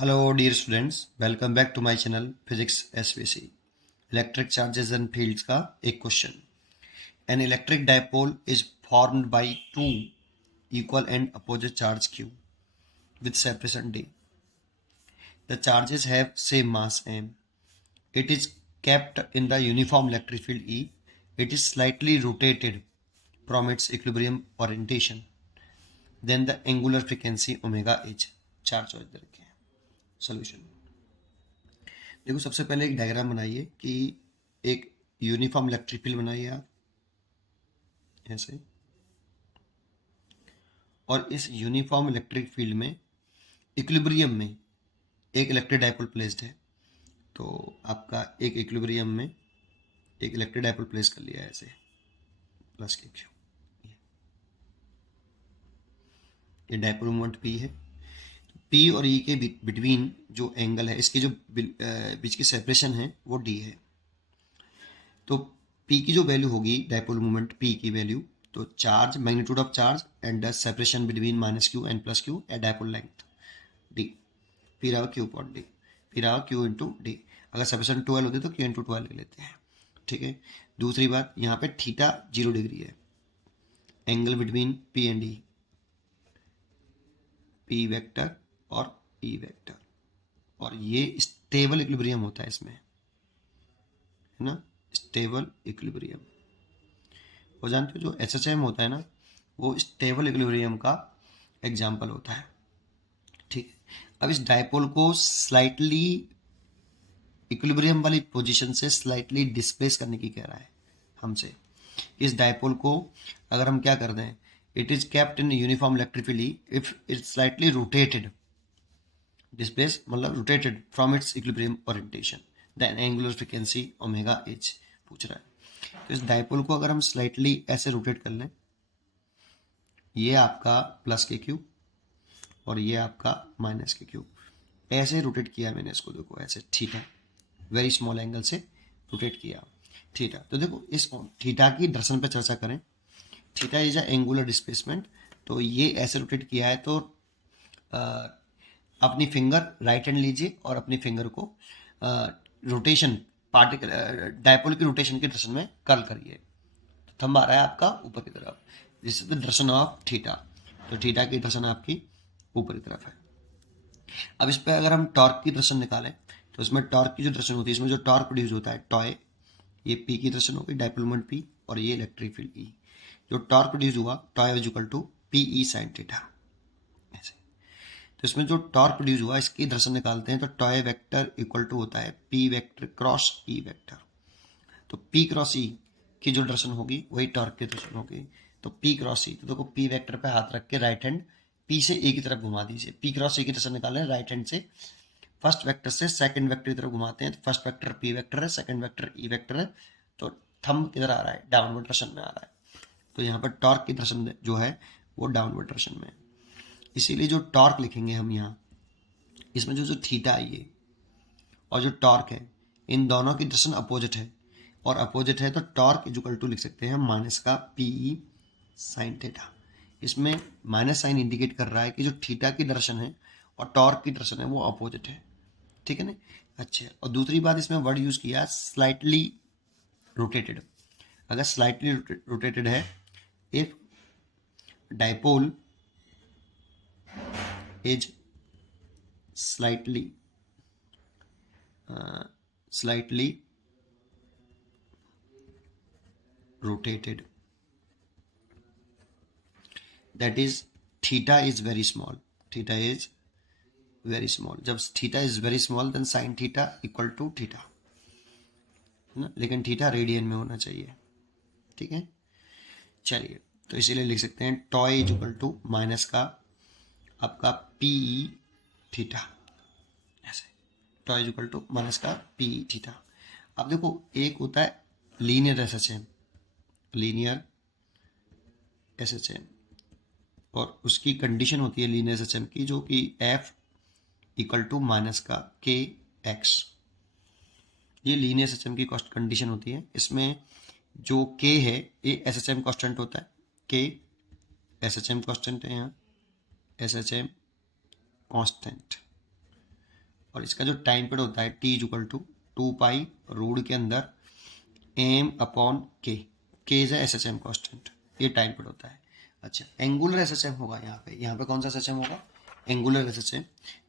Hello dear students, welcome back to my channel Physics SVC. Electric charges and fields का एक question. An electric dipole is formed by two equal and opposite charge Q with separation D. The charges have same mass m. It is kept in the uniform electric field E. It is slightly rotated from its equilibrium orientation. Then the angular frequency omega h. चार choice दे रखे हैं. Solution देखो, सबसे पहले एक diagram बनाइए कि एक यूनिफॉर्म इलेक्ट्रिक फील्ड बनाइए आप ऐसे, और इस यूनिफॉर्म इलेक्ट्रिक फील्ड में इक्विलिब्रियम में एक इलेक्ट्रिक डाइपोल प्लेस्ड है. तो आपका एक इक्विलिब्रियम में एक इलेक्ट्रिक डाइपोल प्लेस कर लिया है ऐसे, प्लस के क्यू. ये डाइपोल मोमेंट पी है. पी और ई के बिटवीन जो एंगल है, इसकी जो बीच की सेपरेशन है वो डी है. तो पी की जो वैल्यू होगी डाइपोल मोमेंट पी की वैल्यू, तो charge magnitude of charge and the separation between minus q and plus q at dipole length d. फिर आओ क्यू अपॉन डी, फिर आओ क्यू इंटू डी. अगर सेपरेशन 12 होती है तो क्यू इंटू 12 ले लेते हैं. ठीक है. दूसरी बात, यहाँ पे थीटा 0 डिग्री है. Angle between P and D, P vector और ई वेक्टर, और ये स्टेबल इक्विलिब्रियम होता है इसमें, है ना, स्टेबल इक्विलिब्रियम. वो जानते हो जो एसएचएम होता है ना, वो स्टेबल इक्विलिब्रियम का एग्जाम्पल होता है. ठीक है. अब इस डाइपोल को स्लाइटली इक्विलिब्रियम वाली पोजीशन से स्लाइटली डिस्प्लेस करने की कह रहा है हमसे. इस डाइपोल को अगर हम क्या कर दें, it is kept in uniform electric field if it slightly rotated, displace मतलब rotated from its equilibrium orientation, then angular frequency omega H पूछ रहा है. तो इस डाइपोल को अगर हम स्लाइटली ऐसे रोटेट कर लें, ये आपका प्लस के क्यू और ये आपका माइनस के क्यू, ऐसे रोटेट किया मैंने इसको. देखो ऐसे थीटा, वेरी स्मॉल एंगल से रोटेट किया थीटा. तो देखो इस थीटा की दर्शन पे चर्चा करें. Theta is a angular displacement. तो ये ऐसे रोटेट किया है, तो अपनी फिंगर राइट हैंड लीजिए और अपनी फिंगर को रोटेशन पार्टिकल डाइपोल की रोटेशन के दर्शन में कर्ल करिए. थंब आ रहा है आपका ऊपर की तरफ, this is the Darshan of theta. तो थीटा की दर्शन आपकी ऊपर की तरफ है. अब इस पर अगर हम टॉर्क की दर्शन निकालें, तो इसमें टॉर्क की जो दर्शन होती है, इसमें जो टॉर्क प्रोड्यूस होता है टॉय, ये पी की दर्शन होगी, डाइपोल मोमेंट पी, और ये इलेक्ट्रिक फील्ड ई. जो टॉर्क प्रोड्यूस हुआ, tau is equal to p E sine theta ऐसे. तो इसमें जो टॉर्क प्रोड्यूस हुआ, इसकी दर्शन निकालते हैं, तो टॉय वेक्टर इक्वल टू होता है P vector cross E vector. तो पी क्रॉस ई की जो दर्शन होगी वही टॉर्क की दर्शन होगी. तो पी क्रॉस ई, तो देखो पी वेक्टर पे हाथ रख के राइट हैंड पी से ए की तरफ घुमा दीजिए. पी क्रॉस ए की दर्शन निकालें राइट हैंड से, फर्स्ट वेक्टर से सेकंड वेक्टर की तरफ घुमाते हैं. तो फर्स्ट वेक्टर पी वेक्टर है, सेकंड वेक्टर ई वेक्टर है. तो थंब किधर आ रहा है, डाउनवर्ड डायरेक्शन में आ रहा है. तो यहाँ पर टॉर्क की दर्शन जो है वो डाउनवर्ड डायरेक्शन में. इसीलिए जो टॉर्क लिखेंगे हम यहाँ, इसमें जो जो थीटा आई है और जो टॉर्क है, इन दोनों की दर्शन अपोजिट है, और अपोजिट है तो टॉर्क इक्वल टू लिख सकते हैं माइनस का पी ई साइन थीटा. इसमें माइनस साइन इंडिकेट कर रहा है कि जो थीटा की दर्शन है और टॉर्क की दर्शन है वो अपोजिट है. ठीक है ना. अच्छा, और दूसरी बात इसमें वर्ड यूज किया स्लाइटली रोटेटेड. अगर स्लाइटली रोटेटेड है, if dipole is slightly rotated, that is theta is very small. Theta is very small. जब theta is very small then sin theta equal to theta, है ना. लेकिन theta radian में होना चाहिए. ठीक है. चलिए, तो इसीलिए लिख सकते हैं tau is equal to minus का आपका पी थीटा ऐसे. Tau is equal to minus का पी थीटा. अब देखो, एक होता है लीनियर एसएचएम, लीनियर एसएचएम, और उसकी कंडीशन होती है लीनियर एसएचएम की, जो कि एफ इक्वल टू माइनस का के एक्स. ये लीनियर एसएचएम की कंडीशन होती है. इसमें जो के है ये एसएचएम कांस्टेंट होता है. के एसएचएम कांस्टेंट है यहाँ, एसएचएम कांस्टेंट. और इसका जो टाइम पीरियड होता है T is equal to 2 pi root के अंदर m upon k is S H M constant, ये टाइम पीरियड होता है। अच्छा, एंगुलर एस एच एम होगा यहाँ पे कौन सा एस एच एम होगा, एंगुलर एस एच एम।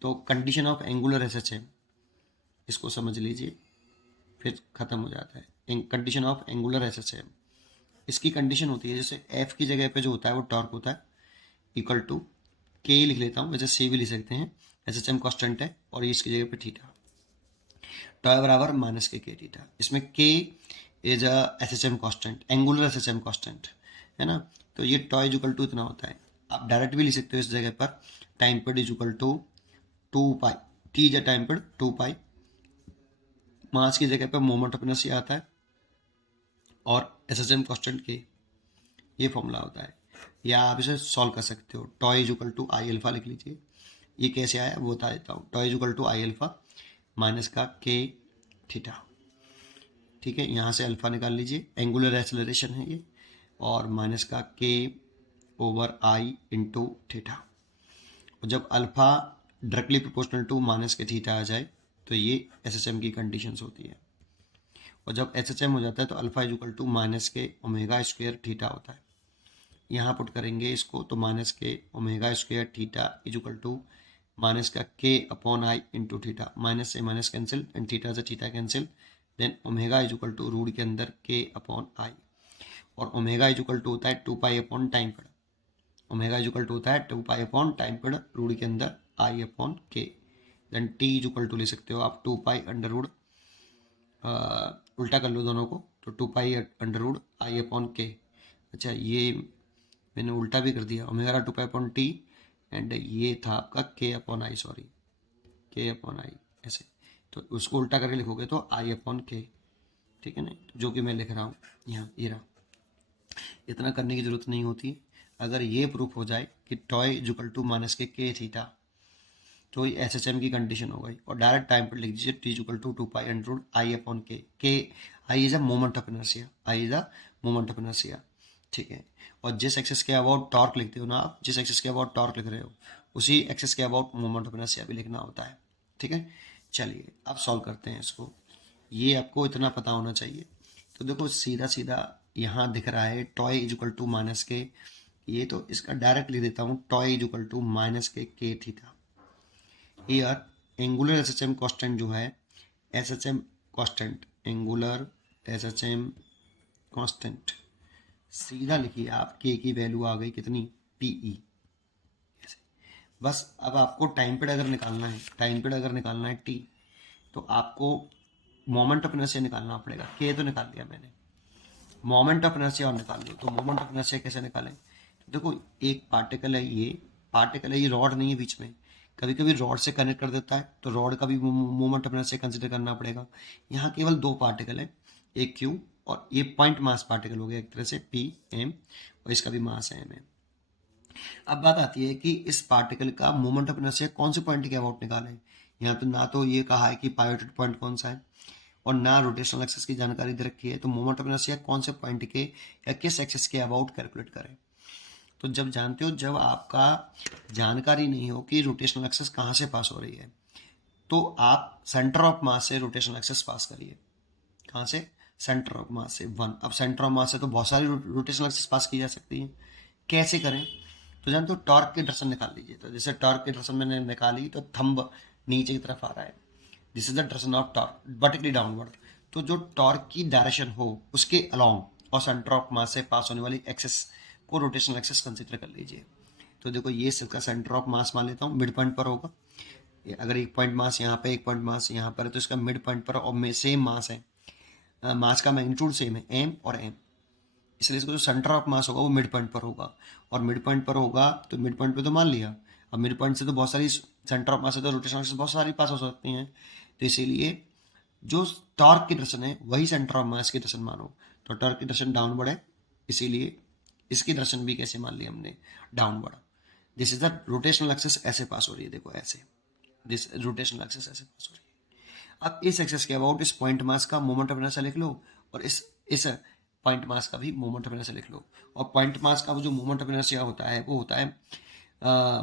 तो condition of angular S H M, इसको समझ लीजिए फिर ख़त्म हो जाता है। Condition of angular S H M, इसकी कंडीशन होती है जैसे एफ की जगह पे जो होता है वो टॉर्क होता है इक्वल टू के लिख लेता हूँ, वैसे सी भी लिख सकते हैं, एस एच एम कॉन्स्टेंट है और ये इसकी जगह पे थीटा, टॉय बराबर माइनस के थीटा। इसमें k is S H M constant, angular S H M constant है ना। तो ये टॉय इज इक्वल टू इतना होता है। आप डायरेक्ट भी लिख सकते हो इस जगह पर, time period is equal to 2 pi, T is time period 2 pi, mass की जगह पर मोमेंट ऑफ इनर्शिया आता है और एस एच एम कॉन्स्टेंट के, ये फॉर्मूला होता है। या आप इसे सॉल्व कर सकते हो, tau is equal to I alpha लिख लीजिए। ये कैसे आया वो बता देता हूँ, tau is equal to I alpha minus का के थीटा, ठीक है। यहाँ से अल्फा निकाल लीजिए, एंगुलर एक्सेलरेशन है ये, और माइनस का के ओवर आई इंटू थीटा। और जब alpha directly proportional to minus के थीटा आ जाए तो ये एस एच एम की कंडीशंस होती है। और जब एस एच एम हो जाता है तो alpha is equal to minus k omega square theta होता है। यहाँ पुट करेंगे इसको तो minus k omega square theta is equal to minus का k upon I into theta, minus से माइनस कैंसिल एंड थीटा से theta cancel, then omega is equal to root के अंदर के अपॉन आई, और ओमेगा इज इक्वल टू होता है 2 pi upon time period, omega is equal to होता है 2 pi upon time period root के अंदर I upon k, then T is equal to ले सकते हो आप 2 पाई अंडर रूट, उल्टा कर लो दोनों को तो 2 pi under root I upon k. अच्छा, ये मैंने उल्टा भी कर दिया, omega 2 pi upon T and ये था आपका k upon I, sorry k upon I ऐसे, तो उसको उल्टा करके लिखोगे तो आई अपॉन के, ठीक है ना, जो कि मैं लिख रहा हूँ यहाँ, ये रहा। इतना करने की जरूरत नहीं होती। अगर ये प्रूफ हो जाए कि टॉय इक्वल टू माइनस के थीटा, तो ये एस एच एम की कंडीशन हो गई। और डायरेक्ट टाइम पर लिख दीजिए T equal to 2 pi under root I upon K I is a moment of inertia, I is a moment of inertia, ठीक है। और जिस एक्सेस के अबाउट टॉर्क लिखते हो ना आप, जिस एक्सेस के अबाउट टॉर्क लिख रहे हो उसी एक्सेस के अबाउट मोमेंट ऑफ इनर्शिया भी लिखना होता है, ठीक है। चलिए अब सॉल्व करते हैं इसको, ये आपको इतना पता होना चाहिए। तो देखो सीधा सीधा यहाँ दिख रहा है tau is equal to minus K, ये तो इसका डायरेक्ट लिख देता हूँ, tau is equal to minus के theta. Here angular S H M constant जो है, S H M constant, angular S H M constant, सीधा लिखिए आप, के की वैल्यू आ गई कितनी, पीई। बस अब आपको टाइम पीरियड अगर निकालना है, टाइम पीरियड अगर निकालना है टी, तो आपको मोमेंट ऑफ इनर्शिया निकालना पड़ेगा। के तो निकाल दिया मैंने, मोमेंट ऑफ इनर्शिया और निकाल लो। तो मोमेंट ऑफ इनर्शिया कैसे निकालें, तो देखो एक पार्टिकल है, ये पार्टिकल है, ये रॉड नहीं है बीच में, कभी कभी रॉड से कनेक्ट कर देता है तो रॉड का भी मोमेंट ऑफ इनर्शिया कंसिडर करना पड़ेगा। यहाँ केवल 2 पार्टिकल है, एक क्यू और ये पॉइंट मास पार्टिकल हो गया एक तरह से पी एम, और इसका भी मास है एम है। अब बात आती है कि इस पार्टिकल का मोमेंट ऑफ इनर्शिया कौन से पॉइंट के अबाउट निकालें। यहाँ तो ना तो ये कहा है कि पाइवोटेड पॉइंट कौन सा है और ना रोटेशनल एक्सिस की जानकारी दे रखी है, तो मोमेंट ऑफ इनर्शिया कौन से पॉइंट के या किस एक्सिस के अबाउट कैलकुलेट करें। तो जब जानते हो, जब आपका जानकारी नहीं हो कि रोटेशनल एक्सिस कहाँ से पास हो रही है, तो आप सेंटर ऑफ मास से रोटेशनल एक्सिस पास करिए। कहाँ से, सेंटर ऑफ मास से 1। अब सेंटर ऑफ मास से तो बहुत सारी रोटेशनल एक्सिस पास की जा सकती है, कैसे करें, तो जानते हो टॉर्क की डायरेक्शन निकाल लीजिए। तो जैसे टॉर्क की डायरेक्शन मैंने निकाली तो थंब नीचे की तरफ आ रहा है, this is the direction of torque, vertically downward. तो जो टॉर्क की डायरेक्शन हो उसके अलोंग और सेंटर ऑफ मास से पास होने वाली एक्सेस को रोटेशनल एक्सेस कंसिडर कर लीजिए। तो देखो ये इसका सेंटर ऑफ मास मान लेता हूँ, मिड पॉइंट पर होगा। अगर एक पॉइंट मास यहाँ पे, एक पॉइंट मास यहाँ पर है, तो इसका मिड पॉइंट पर और सेम मास है, मास का मैग्नीट्यूड सेम है एम और एम, इसलिए इसका जो सेंटर ऑफ मास होगा वो मिड पॉइंट पर होगा। और मिड पॉइंट पर होगा तो मिड पॉइंट पे तो मान लिया, अब मिड पॉइंट से तो बहुत सारी, सेंटर ऑफ मास से तो रोटेशनल एक्सिस बहुत सारी पास हो सकती हैं, तो इसीलिए जो टॉर्क की डायरेक्शन है वही सेंटर ऑफ मास की डायरेक्शन मानो। तो टॉर्क की डायरेक्शन डाउनवर्ड है, इसीलिए इसकी डायरेक्शन भी कैसे मान ली हमने, downward. This is the rotational axis, ऐसे पास हो रही है, देखो ऐसे, दिस रोटेशनल एक्सिस ऐसे पास हो रही है। अब इस एक्सिस के अबाउट इस पॉइंट मास का मोमेंट ऑफ इनर्शिया लिख लो, और इस पॉइंट मास का भी मोमेंट ऑफ इनर्शिया लिख लो। और पॉइंट मास का वो जो मोमेंट ऑफ इनर्शिया होता है वो होता है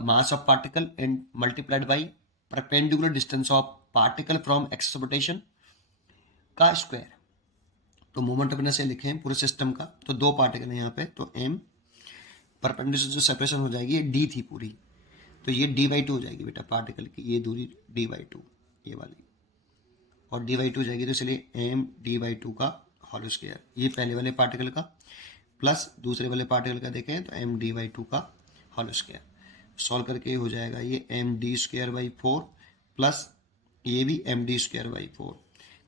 mass of particle and multiplied by perpendicular distance of particle from axis of rotation का स्क्वायर। तो मोमेंट ऑफ इनर्शिया लिखें पूरे सिस्टम का, तो दो पार्टिकल है यहाँ पे, तो m परपेंडिकुलर जो सेपरेशन हो जाएगी, ये d थी पूरी, तो ये d/2 हो जाएगी बेटा पार्टिकल की, ये दूरी d/2 ये वाली, और d/2 हो जाएगी, तो चलिए m d/2 का होल स्क्वायर, ये पहले वाले पार्टिकल का प्लस दूसरे वाले पार्टिकल का देखें तो m d/2 का होल स्क्वायर। सॉल्व करके हो जाएगा ये md²/4 प्लस ये भी md²/4, तो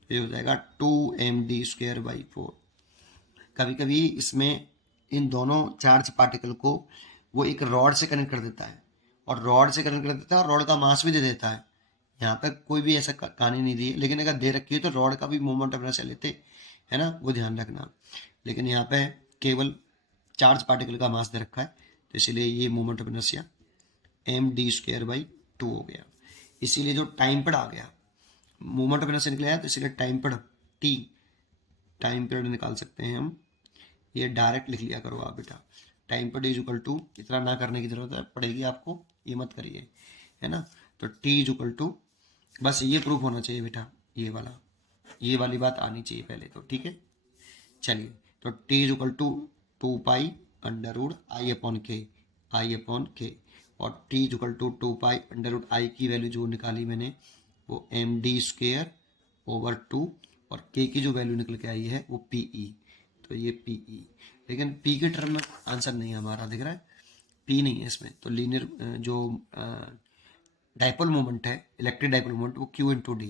ये हो जाएगा 2md²/4। कभी कभी इसमें इन दोनों चार्ज पार्टिकल को वो एक रॉड से कनेक्ट कर देता है, और रॉड से कनेक्ट कर देता है और रॉड का मास भी दे देता है। यहाँ पे कोई भी ऐसा कहानी नहीं दी है, लेकिन अगर दे रखी है तो रॉड का भी मोमेंट ऑफ इनर्शिया लेते है ना, वो ध्यान रखना। लेकिन यहाँ पे केवल चार्ज पार्टिकल का मास दे रखा है, तो इसीलिए ये मोमेंट ऑफ इनर्शिया md²/2 हो गया। इसीलिए जो टाइम पीरियड आ गया, मोमेंट ऑफ इनर्शिया निकला है, तो इसीलिए time period t, time period निकाल सकते हैं हम, ये डायरेक्ट लिख लिया करो आप बेटा। Time period is equal to, इतना ना करने की जरूरत है पड़ेगी आपको, ये मत करिए, है ना। तो t इज इक्वल टू, बस ये प्रूफ होना चाहिए बेटा, ये वाली बात आनी चाहिए पहले तो, ठीक है। चलिए, तो t is equal to 2π√i/k, i/k, और t is equal to 2π√i की वैल्यू जो निकाली मैंने वो md²/2, और k की जो वैल्यू निकल के आई है वो pe, तो ये pe, लेकिन p के टर्म में आंसर नहीं है हमारा, दिख रहा है p नहीं है इसमें। तो लीनियर जो डाइपोल मोमेंट है, इलेक्ट्रिक डाइपोल मोमेंट, वो q/d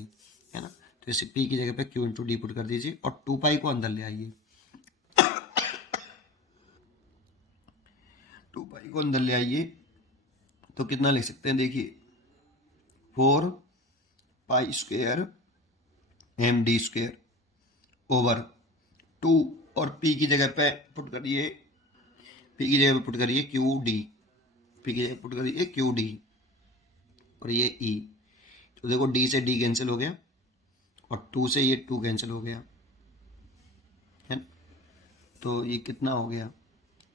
है ना, तो इसे p की जगह पे q/d पुट कर दीजिए और 2π को अंदर ले आइए, 2π को अंदर ले आइए तो कितना लिख सकते हैं, देखिए 4π² md² ओवर 2, और p की जगह पे पुट करिए, p की जगह पे पुट करिए qd, p की जगह पुट करिए qd, और ये e, तो देखो d से d कैंसिल हो गया और 2 से ये 2 कैंसिल हो गया है ना, तो ये कितना हो गया,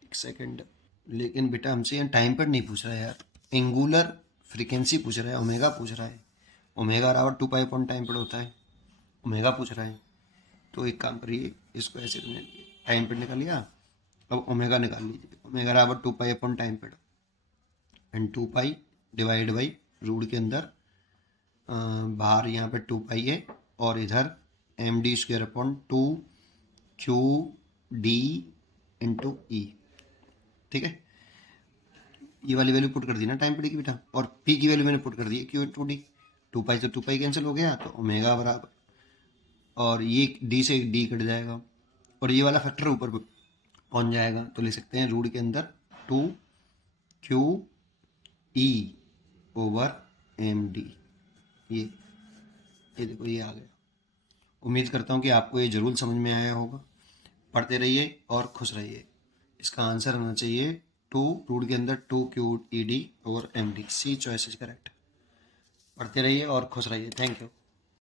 एक सेकंड। लेकिन बेटा हमसे यहाँ टाइम पर नहीं पूछ रहा है यार, एंगुलर फ्रीक्वेंसी पूछ रहा है, ओमेगा पूछ रहा है, ओमेगा बराबर 2π अपॉन टाइम पर होता है, ओमेगा पूछ रहा है। तो एक काम करिए, इसको ऐसे टाइम पर निकाल लिया, अब ओमेगा निकाल लीजिए, ओमेगा बराबर 2π अपॉन टाइम पर, एंड 2π डिवाइड बाई रूट के अंदर बाहर यहाँ पे 2π है, और इधर md²/2 qd/e, ठीक है। ये वाली वैल्यू पुट कर दी ना टाइम पीरियड की बेटा, और p की वैल्यू मैंने पुट कर दी है q/d, 2π से 2π कैंसिल हो गया, तो ओमेगा बराबर, और ये d से d कट जाएगा, और ये वाला फैक्टर ऊपर पहुंच जाएगा, तो लिख सकते हैं रूट के अंदर 2qe/md, ये देखो ये आ गया। उम्मीद करता हूँ कि आपको ये जरूर समझ में आया होगा। पढ़ते रहिए और खुश रहिए। इसका आंसर होना चाहिए 2 रूट के अंदर 2qed/md, C choice is correct. पढ़ते रहिए और खुश रहिए। Thank you.